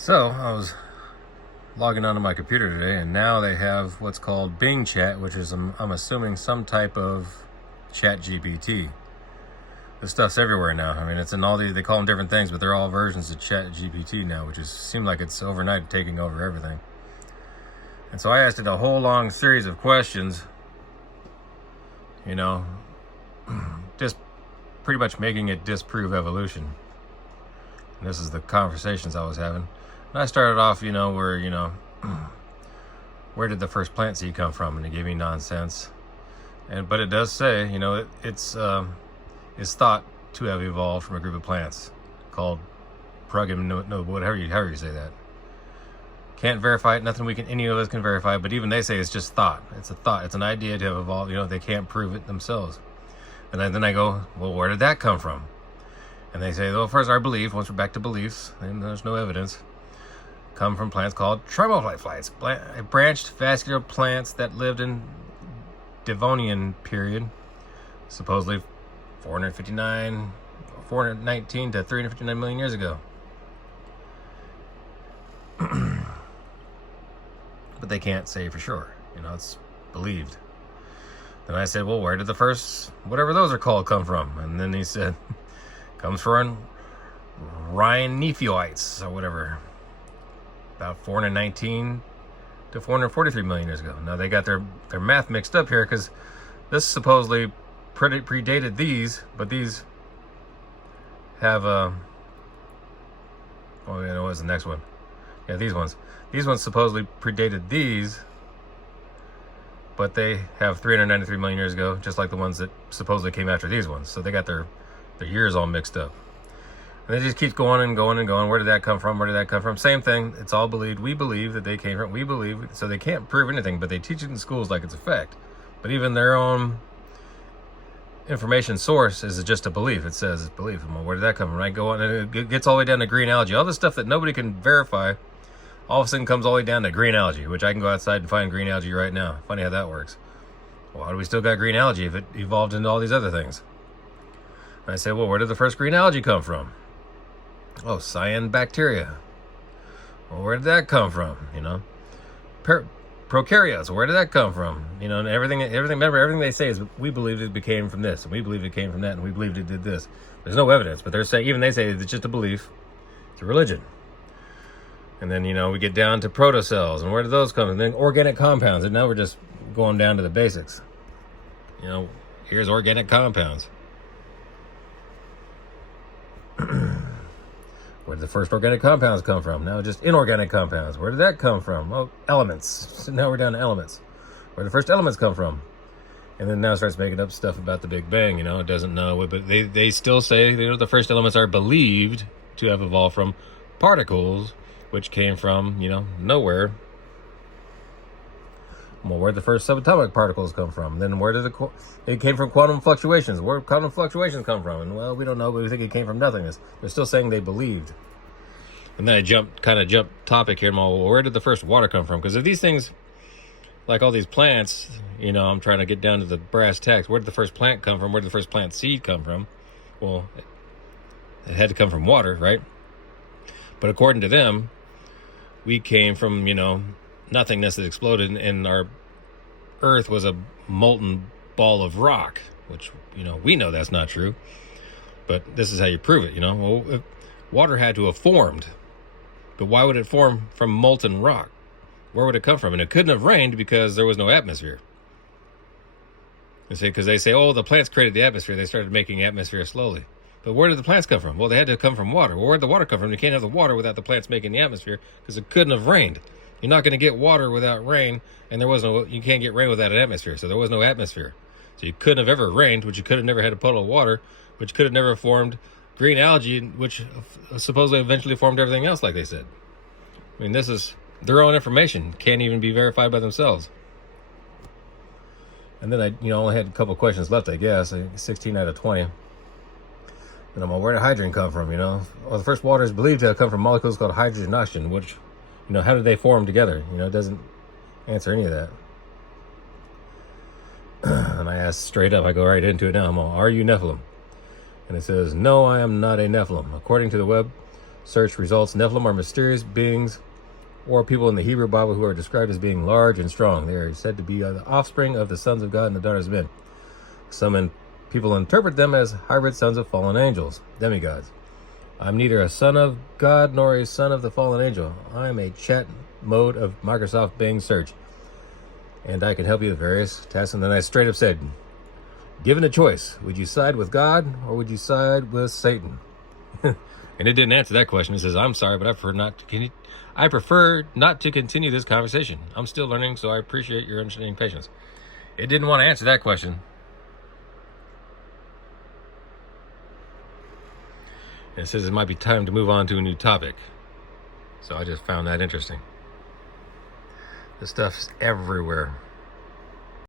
So I was logging onto my computer today, and now they have what's called Bing Chat, which is I'm assuming some type of Chat GPT. This stuff's everywhere now. I mean, it's in all these. They call them different things, but they're all versions of Chat GPT now, which seems like it's overnight taking over everything. And so I asked it a whole long series of questions. Just pretty much making it disprove evolution. And this is the conversations I was having. And I started off, where did the first plant seed come from? And it gave me nonsense. But it does say, it's thought to have evolved from a group of plants called whatever you say that. Can't verify it. Nothing any of us can verify. But even they say it's just thought. It's a thought. It's an idea to have evolved. They can't prove it themselves. And then I go, well, where did that come from? And they say, well, first our belief. Once we're back to beliefs, and there's no evidence. Come from plants called tremophytes, branched vascular plants that lived in Devonian period, supposedly 419 to 359 million years ago. But they can't say for sure. It's believed. Then I said, well, where did the first, whatever those are called, come from? And then he said, comes from Rhinophytes or whatever. About 419 to 443 million years ago. Now they got their math mixed up here because this supposedly predated these, but these have what was the next one? Yeah, these ones. These ones supposedly predated these, but they have 393 million years ago, just like the ones that supposedly came after these ones. So they got their years all mixed up. And it just keeps going and going and going. Where did that come from? Where did that come from? Same thing. It's all believed. We believe that they came from. We believe. So they can't prove anything, but they teach it in schools like it's a fact. But even their own information source is just a belief. It says it's belief. Well, where did that come from? I go on and it gets all the way down to green algae. All this stuff that nobody can verify all of a sudden comes all the way down to green algae, which I can go outside and find green algae right now. Funny how that works. Well, how do we still got green algae if it evolved into all these other things? And I say, well, where did the first green algae come from? Oh, cyanobacteria. Well, where did that come from? Prokaryotes. Where did that come from? And everything. Remember, everything they say is we believe it became from this, and we believe it came from that, and we believed it did this. There's no evidence, but they say it's just a belief. It's a religion. And then we get down to protocells, and where did those come? And then organic compounds, and now we're just going down to the basics. Here's organic compounds. Where did the first organic compounds come from? Now just inorganic compounds. Where did that come from? Oh, elements. So now we're down to elements. Where did the first elements come from? And then now it starts making up stuff about the Big Bang. It doesn't know. But they still say the first elements are believed to have evolved from particles, which came from, nowhere. Well, where did the first subatomic particles come from? Then where did it came from quantum fluctuations? Where did quantum fluctuations come from? And well, we don't know, but we think it came from nothingness. They're still saying they believed. And then I jumped topic here. Well, where did the first water come from? Because if these things, like all these plants, I'm trying to get down to the brass tacks. Where did the first plant come from? Where did the first plant seed come from? Well, it had to come from water, right? But according to them, we came from, nothingness that exploded, and our Earth was a molten ball of rock, which, we know that's not true. But this is how you prove it, Well, if water had to have formed, but why would it form from molten rock? Where would it come from? And it couldn't have rained because there was no atmosphere. Because they say, oh, the plants created the atmosphere. They started making atmosphere slowly. But where did the plants come from? Well, they had to come from water. Well, where did the water come from? You can't have the water without the plants making the atmosphere because it couldn't have rained. You're not going to get water without rain, and you can't get rain without an atmosphere, so there was no atmosphere. So you couldn't have ever rained, which you could have never had a puddle of water, which could have never formed green algae, which supposedly eventually formed everything else, like they said. I mean, this is their own information. Can't even be verified by themselves. And then I only had a couple questions left, I guess, 16 out of 20. And I'm like, where did hydrogen come from, Well, the first water is believed to have come from molecules called hydrogen and oxygen, which, how did they form together? It doesn't answer any of that. And I asked straight up, I go right into it now. I'm all, are you Nephilim? And it says, no, I am not a Nephilim. According to the web search results. Nephilim are mysterious beings or people in the Hebrew Bible who are described as being large and strong. They are said to be the offspring of the sons of God and the daughters of men. People interpret them as hybrid sons of fallen angels, demigods. I'm neither a son of God nor a son of the fallen angel. I'm a chat mode of Microsoft Bing search, and I can help you with various tasks. And then I straight up said, given a choice, would you side with God or would you side with Satan? And it didn't answer that question. It says, I'm sorry, but I prefer not to continue this conversation. I'm still learning, so I appreciate your understanding and patience. It didn't want to answer that question. And it says it might be time to move on to a new topic. So I just found that interesting. This stuff's everywhere.